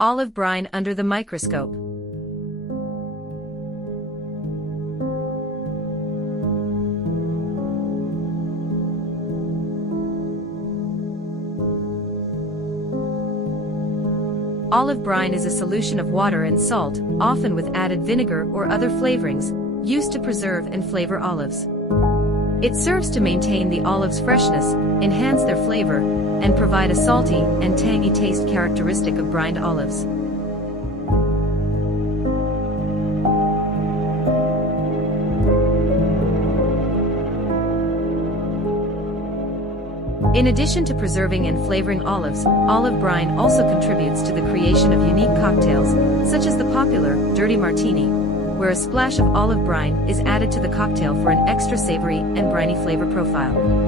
Olive brine under the microscope. Olive brine is a solution of water and salt, often with added vinegar or other flavorings, used to preserve and flavor olives. It serves to maintain the olive's freshness, enhance their flavor, and provide a salty and tangy taste characteristic of brined olives. In addition to preserving and flavoring olives, olive brine also contributes to the creation of unique cocktails, such as the popular Dirty Martini, where a splash of olive brine is added to the cocktail for an extra savory and briny flavor profile.